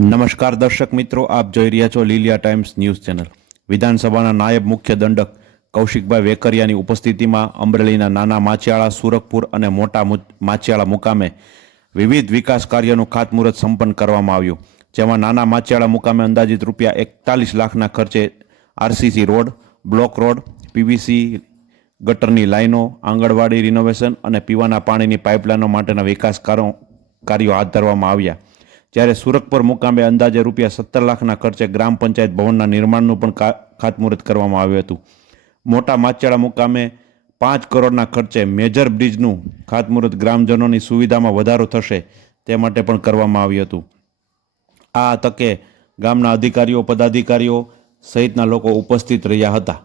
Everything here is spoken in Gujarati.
નમસ્કાર દર્શક મિત્રો, આપ જોઈ રહ્યા છો લીલિયા ટાઈમ્સ ન્યૂઝ ચેનલ. વિધાનસભાના નાયબ મુખ્ય દંડક કૌશિકભાઈ વેકરિયાની ઉપસ્થિતિમાં અમરેલીના નાના માચિયાળા સુરખપુર અને મોટા માછિયાળા મુકામે વિવિધ વિકાસ કાર્યનું ખાતમુહૂર્ત સંપન્ન કરવામાં આવ્યું. જેમાં નાના માચિયાળા મુકામે અંદાજિત રૂપિયા એકતાલીસ લાખના ખર્ચે RCC road, block road, PVC ગટરની લાઈનો, આંગણવાડી રિનોવેશન અને પીવાના પાણીની પાઇપલાઇનો માટેના વિકાસ કારો- કાર્યો હાથ ધરવામાં આવ્યા. જ્યારે સુરખપુર મુકામે અંદાજે રૂપિયા સત્તર લાખના ખર્ચે ગ્રામ પંચાયત ભવનના નિર્માણનું પણ ખાતમુહૂર્ત કરવામાં આવ્યું હતું. મોટા માચેડા મુકામે પાંચ કરોડના ખર્ચે મેજર બ્રિજનું ખાતમુહૂર્ત ગ્રામજનોની સુવિધામાં વધારો થશે તે માટે પણ કરવામાં આવ્યું હતું. આ તકે ગામના અધિકારીઓ, પદાધિકારીઓ સહિતના લોકો ઉપસ્થિત રહ્યા હતા.